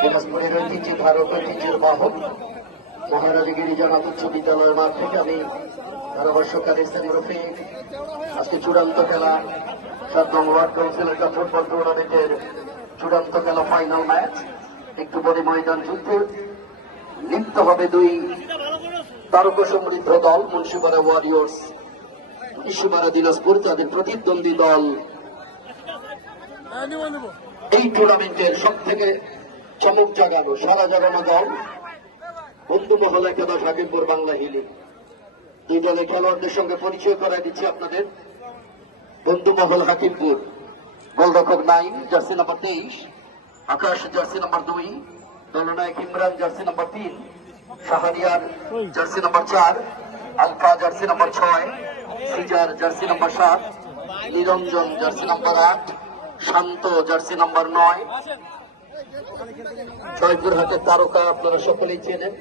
দিনাজপুরের ঐতিহ্য ধারক ঐতিহ্যের বাহক মহারাজ গিরিজানাথ উচ্চ বিদ্যালয়ের মাঠ থেকে আমি ধারাভাষ্যকারী স্থানীয় রফিক আজকে চূড়ান্ত খেলা 7 নং ওয়ার্ড কাউন্সিলের কাপ ফুটবল টুর্নামেন্টের চূড়ান্ত খেলা ফাইনাল ম্যাচ একটু পরে ময়দান যুদ্ধে লিপ্ত হবে দুই তারকা সমৃদ্ধ দল মুন্সিপাড়া ওয়ারিয়র্স ইস্যুপাড়া দিনাজপুর, তাদের প্রতিদ্বন্দ্বী দল এই টুর্নামেন্টের সব থেকে চমক জাগানো সারা জাগানো দল বন্ধু মহল একাদশ হাকিমপুর বাংলা হিলি। দুই দলের খেলোয়াড়দের সঙ্গে পরিচয় করাই দিচ্ছি আপনাদের। বন্ধু মহল হাকিমপুর গোলরক্ষক 9 jersey number 23, Akash jersey number 2, দলনায়ক Imran jersey number 3, Shahriar jersey number 4, Alfa jersey number 6, Sizar jersey number 7, Niranjan jersey number 8, Shanto jersey number 9। জয়পুরহাটের তারকা আপনারা সকলেই চেনেন।